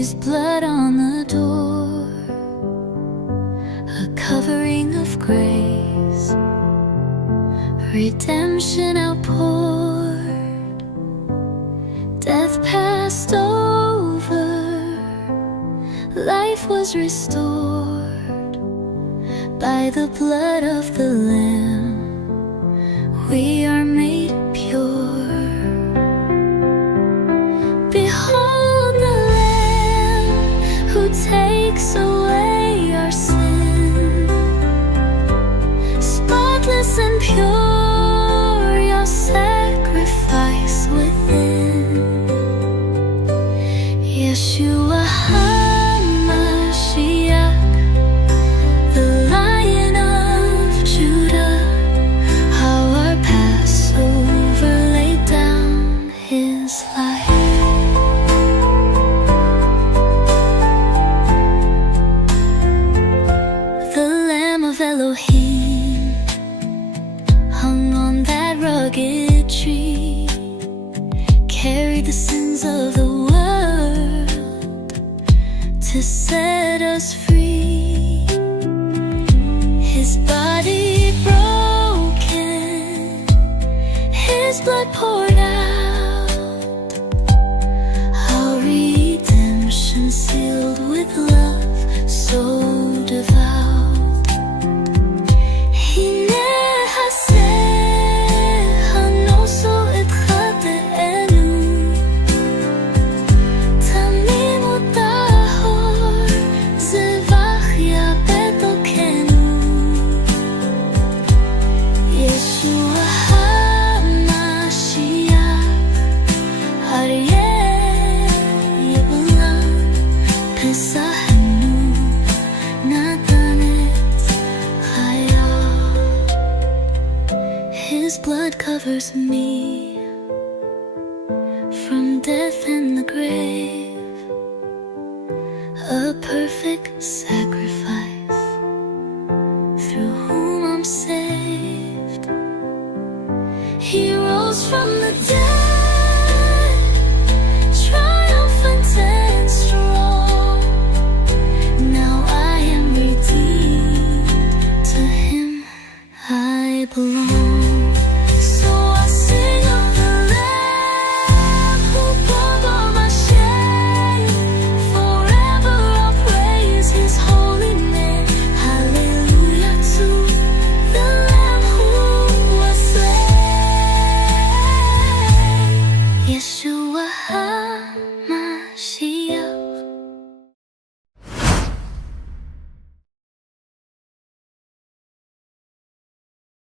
His blood on the door, a covering of grace, redemption outpoured. Death passed over, life was restored. By the blood of the Lamb, we are made pure. Behold the Lamb who takes away our sin. Spotless and pure, your sacrifice within. Yeshua HaMashiach, the Lion of Judah, how our Passover laid down his life. Elohim hung on that rugged tree, carried the sins of the world to set us free. His body broken, his blood poured out, our redemption sealed with love so devout. His blood covers me from death and the grave, a perfect sacrifice through whom I'm saved. He rose from the dead, triumphant and strong. Now I am redeemed, to him I belong.